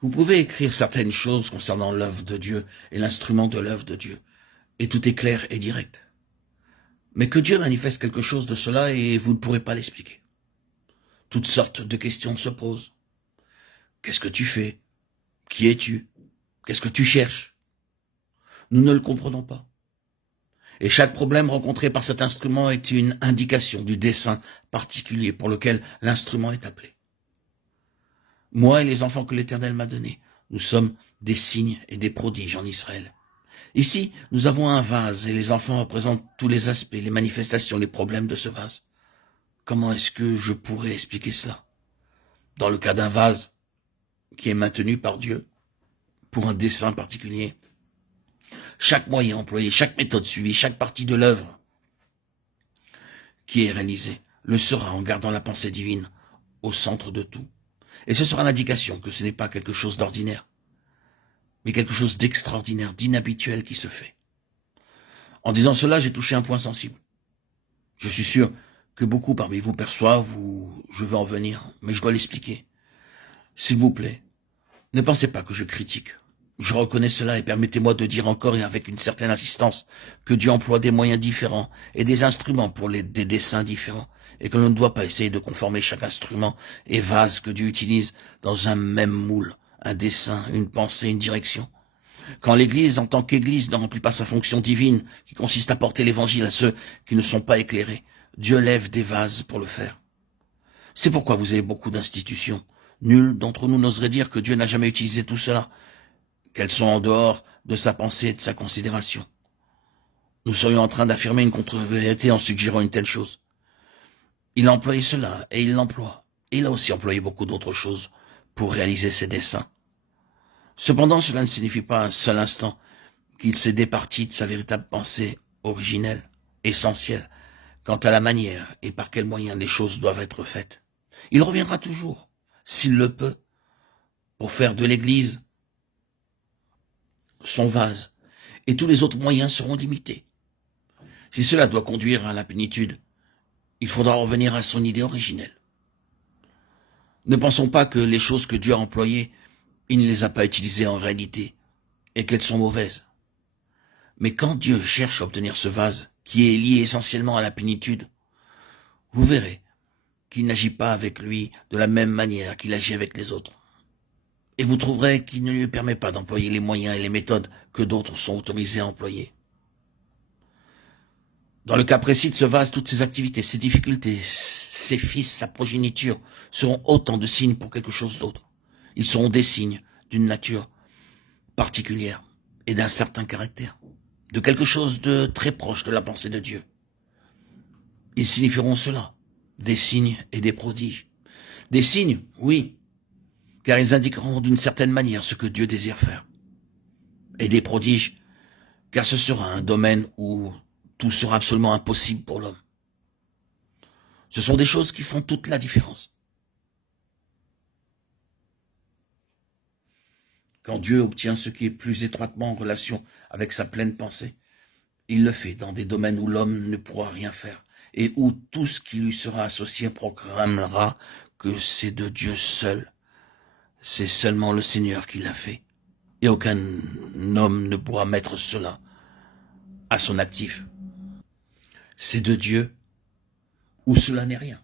Vous pouvez écrire certaines choses concernant l'œuvre de Dieu et l'instrument de l'œuvre de Dieu, et tout est clair et direct. Mais que Dieu manifeste quelque chose de cela et vous ne pourrez pas l'expliquer. Toutes sortes de questions se posent. Qu'est-ce que tu fais? Qui es-tu? Qu'est-ce que tu cherches? Nous ne le comprenons pas. Et chaque problème rencontré par cet instrument est une indication du dessein particulier pour lequel l'instrument est appelé. Moi et les enfants que l'Éternel m'a donnés, nous sommes des signes et des prodiges en Israël. Ici, nous avons un vase et les enfants représentent tous les aspects, les manifestations, les problèmes de ce vase. Comment est-ce que je pourrais expliquer cela? Dans le cas d'un vase qui est maintenu par Dieu pour un dessein particulier, chaque moyen employé, chaque méthode suivie, chaque partie de l'œuvre qui est réalisée le sera en gardant la pensée divine au centre de tout. Et ce sera l'indication que ce n'est pas quelque chose d'ordinaire, mais quelque chose d'extraordinaire, d'inhabituel qui se fait. En disant cela, j'ai touché un point sensible. Je suis sûr que beaucoup parmi vous perçoivent où je veux en venir, mais je dois l'expliquer. S'il vous plaît, ne pensez pas que je critique. Je reconnais cela et permettez-moi de dire encore et avec une certaine insistance que Dieu emploie des moyens différents et des instruments pour des dessins différents et que l'on ne doit pas essayer de conformer chaque instrument et vase que Dieu utilise dans un même moule, un dessin, une pensée, une direction. Quand l'Église, en tant qu'Église, ne remplit pas sa fonction divine qui consiste à porter l'Évangile à ceux qui ne sont pas éclairés, Dieu lève des vases pour le faire. C'est pourquoi vous avez beaucoup d'institutions. Nul d'entre nous n'oserait dire que Dieu n'a jamais utilisé tout cela, qu'elles sont en dehors de sa pensée et de sa considération. Nous serions en train d'affirmer une contre-vérité en suggérant une telle chose. Il a employé cela, et il l'emploie. Il a aussi employé beaucoup d'autres choses pour réaliser ses desseins. Cependant, cela ne signifie pas un seul instant qu'il s'est départi de sa véritable pensée originelle, essentielle, quant à la manière et par quels moyens les choses doivent être faites. Il reviendra toujours, s'il le peut, pour faire de l'Église son vase, et tous les autres moyens seront limités. Si cela doit conduire à la plénitude, il faudra revenir à son idée originelle. Ne pensons pas que les choses que Dieu a employées, il ne les a pas utilisées en réalité, et qu'elles sont mauvaises. Mais quand Dieu cherche à obtenir ce vase, qui est lié essentiellement à la plénitude, vous verrez qu'il n'agit pas avec lui de la même manière qu'il agit avec les autres. Et vous trouverez qu'il ne lui permet pas d'employer les moyens et les méthodes que d'autres sont autorisés à employer. Dans le cas précis de ce vase, toutes ses activités, ses difficultés, ses fils, sa progéniture seront autant de signes pour quelque chose d'autre. Ils seront des signes d'une nature particulière et d'un certain caractère, de quelque chose de très proche de la pensée de Dieu. Ils signifieront cela, des signes et des prodiges. Des signes, oui, car ils indiqueront d'une certaine manière ce que Dieu désire faire. Et des prodiges, car ce sera un domaine où tout sera absolument impossible pour l'homme. Ce sont des choses qui font toute la différence. Quand Dieu obtient ce qui est plus étroitement en relation avec sa pleine pensée, il le fait dans des domaines où l'homme ne pourra rien faire et où tout ce qui lui sera associé proclamera que c'est de Dieu seul. C'est seulement le Seigneur qui l'a fait. Et aucun homme ne pourra mettre cela à son actif. C'est de Dieu ou cela n'est rien.